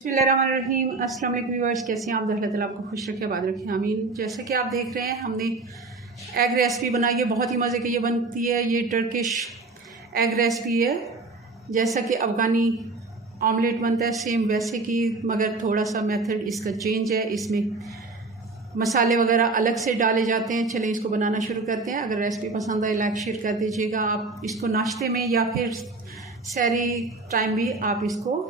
बिस्मिल्लाहिर्रहमानिर्रहीम। अस्सलाम वालेकुम व्यूअर्स, कैसे हैं आप? अल्लाह ताला आपको खुश रखे, आबाद रखे, आमीन। जैसे कि आप देख रहे हैं, हमने एग रेसिपी बनाई है, बहुत ही मज़े की ये बनती है। ये टर्किश एग रेसिपी है, जैसा कि अफ़गानी ऑमलेट बनता है सेम वैसे की, मगर थोड़ा सा मेथड इसका चेंज है। इसमें मसाले वगैरह अलग से डाले जाते हैं। चलें इसको बनाना शुरू करते हैं। अगर रेसिपी पसंद आए लाइक शेयर कर दीजिएगा। आप इसको नाश्ते में या फिर सहरी टाइम भी आप इसको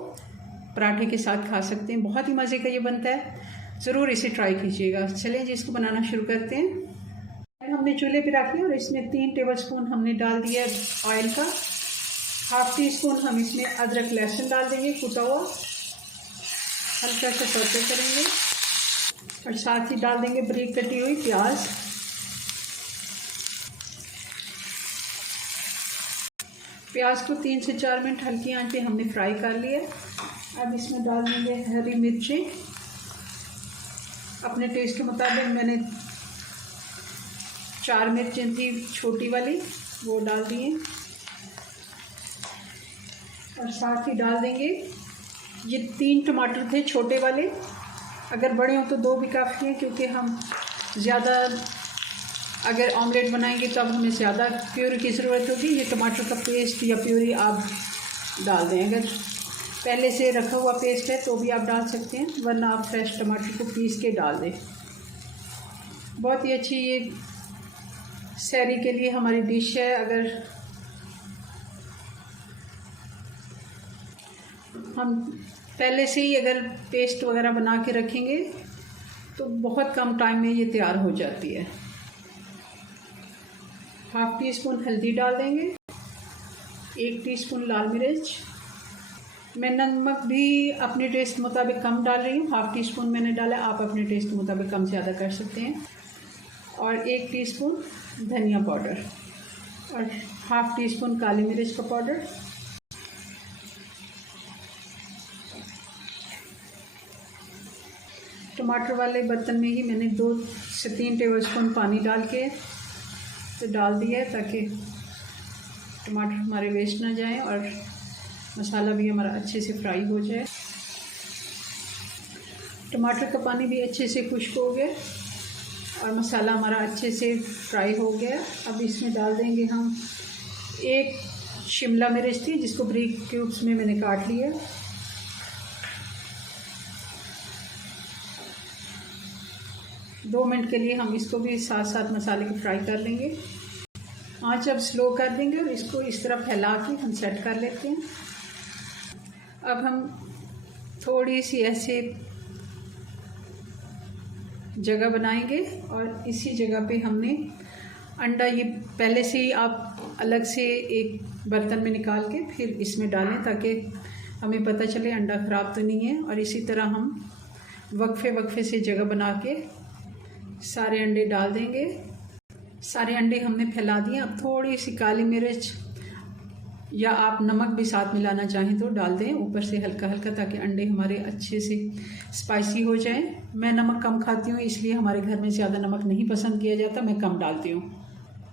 पराठे के साथ खा सकते हैं। बहुत ही मज़े का ये बनता है, ज़रूर इसे ट्राई कीजिएगा। चलें जी इसको बनाना शुरू करते हैं। हमने चूल्हे पे रख लिया और इसमें 3 टेबलस्पून हमने डाल दिया ऑयल का। 1/2 टीस्पून हम इसमें अदरक लहसुन डाल देंगे कुटा हुआ, हल्का सा सौते करेंगे और साथ ही डाल देंगे बारीक कटी हुई प्याज। प्याज को 3 से 4 मिनट हल्की आंच पे हमने फ्राई कर लिया। अब इसमें डाल देंगे हरी मिर्चें अपने टेस्ट के मुताबिक। मैंने 4 मिर्चें थी छोटी वाली, वो डाल दिए और साथ ही डाल देंगे ये 3 टमाटर थे छोटे वाले। अगर बड़े हों तो 2 भी काफ़ी हैं, क्योंकि हम ज़्यादा अगर ऑमलेट बनाएंगे तो अब हमें ज़्यादा प्यूरी की ज़रूरत होगी। ये टमाटर का पेस्ट या प्यूरी आप डाल दें। अगर पहले से रखा हुआ पेस्ट है तो भी आप डाल सकते हैं, वरना आप फ्रेश टमाटर को पीस के डाल दें। बहुत ही अच्छी ये सहरी के लिए हमारी डिश है। अगर हम पहले से ही अगर पेस्ट वगैरह बना के रखेंगे तो बहुत कम टाइम में ये तैयार हो जाती है। 1/2 टीस्पून हल्दी डाल देंगे, 1 टीस्पून लाल मिर्च। मैं नमक भी अपने टेस्ट मुताबिक कम डाल रही हूँ, 1/2 टीस्पून मैंने डाला, आप अपने टेस्ट मुताबिक कम ज़्यादा कर सकते हैं। और 1 टीस्पून धनिया पाउडर और 1/2 टीस्पून काली मिर्च का पाउडर। टमाटर वाले बर्तन में ही मैंने 2 से 3 टेबलस्पून पानी डाल के तो डाल दिया है, ताकि टमाटर हमारे वेस्ट ना जाएं और मसाला भी हमारा अच्छे से फ्राई हो जाए। टमाटर का पानी भी अच्छे से खुश्क हो गया और मसाला हमारा अच्छे से फ्राई हो गया। अब इसमें डाल देंगे हम 1 शिमला मिर्च थी, जिसको बारीक क्यूब्स में मैंने काट लिया। दो मिनट के लिए हम इसको भी साथ साथ मसाले को फ्राई कर लेंगे। आँच अब स्लो कर देंगे और इसको इस तरह फैला के हम सेट कर लेते हैं। अब हम थोड़ी सी ऐसे जगह बनाएंगे और इसी जगह पे हमने अंडा, ये पहले से ही आप अलग से एक बर्तन में निकाल के फिर इसमें डालें, ताकि हमें पता चले अंडा ख़राब तो नहीं है। और इसी तरह हम वक्फे से जगह बना के सारे अंडे डाल देंगे। सारे अंडे हमने फैला दिए। अब थोड़ी सी काली मिर्च या आप नमक भी साथ मिलाना चाहें तो डाल दें ऊपर से हल्का हल्का, ताकि अंडे हमारे अच्छे से स्पाइसी हो जाएं। मैं नमक कम खाती हूँ, इसलिए हमारे घर में ज़्यादा नमक नहीं पसंद किया जाता, मैं कम डालती हूँ।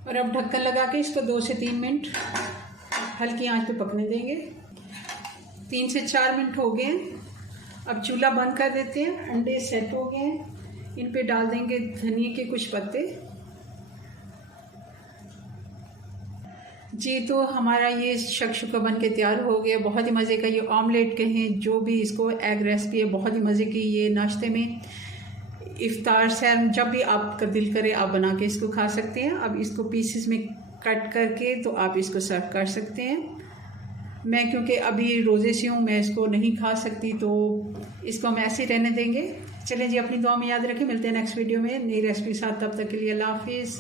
और अब ढक्कन लगा के इसको 2 से 3 मिनट हल्की आंच पे पकने देंगे। 3 से 4 मिनट हो गए। अब चूल्हा बंद कर देते हैं। अंडे सेट हो गए हैं, इन पे डाल देंगे धनिया के कुछ पत्ते। जी, तो हमारा ये शक्शुका बन के तैयार हो गया। बहुत ही मज़े का ये ऑमलेट कहें, जो भी इसको, एग रेसिपी है, बहुत ही मज़े की। ये नाश्ते में, इफ्तार सैर, जब भी आपका दिल करे आप बना के इसको खा सकते हैं। अब इसको पीसेस में कट करके तो आप इसको सर्व कर सकते हैं। मैं क्योंकि अभी रोज़े से हूँ, मैं इसको नहीं खा सकती, तो इसको हम ऐसे ही रहने देंगे। चलें जी, अपनी दुआ में याद रखें। मिलते हैं नेक्स्ट वीडियो में नई रेसिपी के साथ। तब तक के लिए अल्लाह हाफिज़।